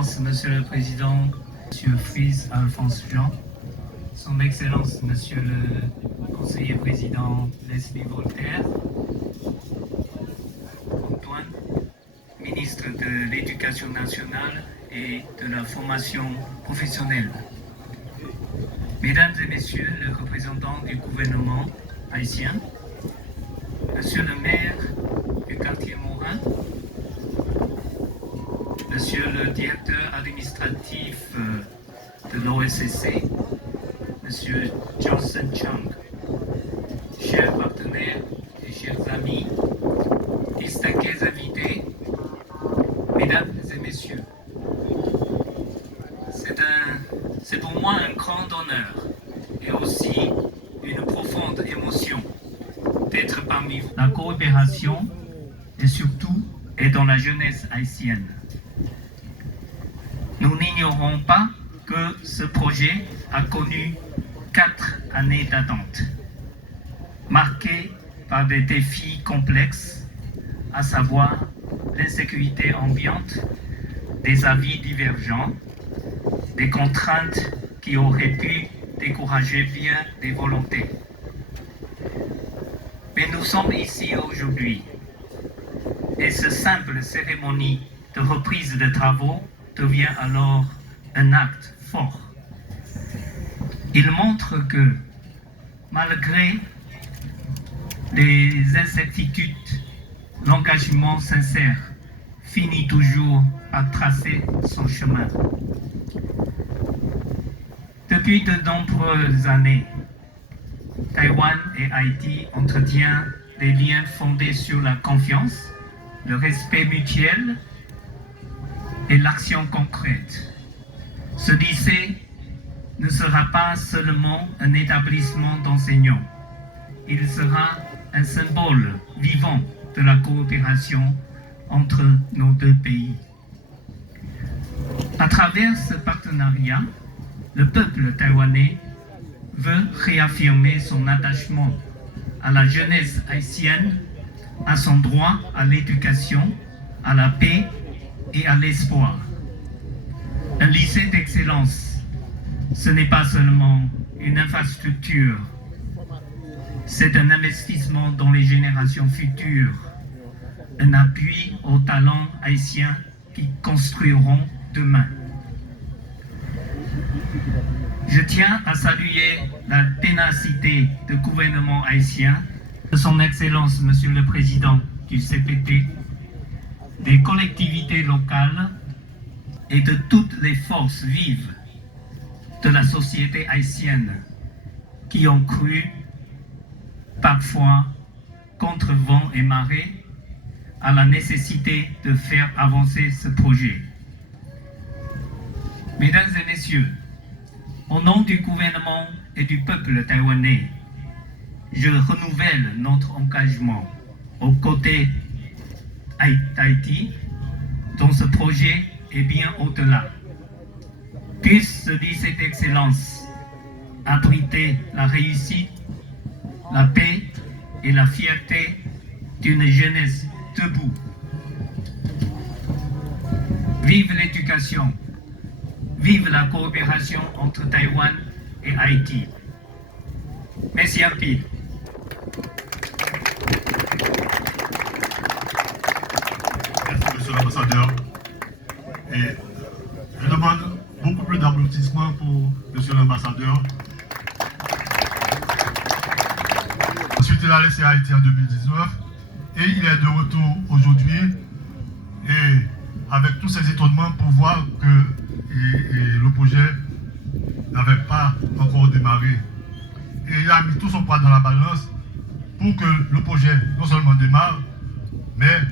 Excellence, Monsieur le Président, Monsieur Fries Alphonse Jean, Son Excellence, Monsieur le Conseiller Président Leslie Voltaire, Antoine, Ministre de l'Éducation nationale et de la formation professionnelle. Mesdames et Messieurs les représentants du gouvernement haïtien, Monsieur le maire du quartier Morin, Monsieur le directeur administratif de l'OSCC, Monsieur Johnson Chung, chers partenaires et chers amis, distingués invités, Mesdames et Messieurs, c'est pour moi un grand honneur et aussi une profonde émotion d'être parmi vous. La coopération et surtout est dans la jeunesse haïtienne. Nous n'ignorons pas que ce projet a connu 4 années d'attente, marquées par des défis complexes, à savoir l'insécurité ambiante, des avis divergents, des contraintes qui auraient pu décourager bien des volontés. Mais nous sommes ici aujourd'hui, et cette simple cérémonie de reprise de travaux devient alors un acte fort. Il montre que, malgré les incertitudes, l'engagement sincère finit toujours par tracer son chemin. Depuis de nombreuses années, Taïwan et Haïti entretiennent des liens fondés sur la confiance, le respect mutuel et l'action concrète. Ce lycée ne sera pas seulement un établissement d'enseignants, il sera un symbole vivant de la coopération entre nos deux pays. À travers ce partenariat, le peuple taïwanais veut réaffirmer son attachement à la jeunesse haïtienne, à son droit à l'éducation, à la paix et à l'espoir. Un lycée d'excellence, ce n'est pas seulement une infrastructure, c'est un investissement dans les générations futures, un appui aux talents haïtiens qui construiront demain. Je tiens à saluer la ténacité du gouvernement haïtien, de son Excellence Monsieur le Président du CPT, des collectivités locales et de toutes les forces vives de la société haïtienne qui ont cru, parfois contre vent et marée, à la nécessité de faire avancer ce projet. Mesdames et Messieurs, au nom du gouvernement et du peuple taïwanais, je renouvelle notre engagement aux côtés d'Haïti, dont ce projet est bien au-delà. Puisse ce lycée d'excellence abriter la réussite, la paix et la fierté d'une jeunesse debout. Vive l'éducation, vive la coopération entre Taïwan et Haïti. Merci un peu. Merci, Monsieur l'ambassadeur. Et je demande beaucoup plus d'applaudissements pour Monsieur l'ambassadeur. Ensuite, il a laissé Haïti en 2019 et il est de retour aujourd'hui et avec tous ces étonnements pour voir que le projet n'avait pas encore démarré. Et il a mis tout son poids dans la balance pour que le projet non seulement démarre, mais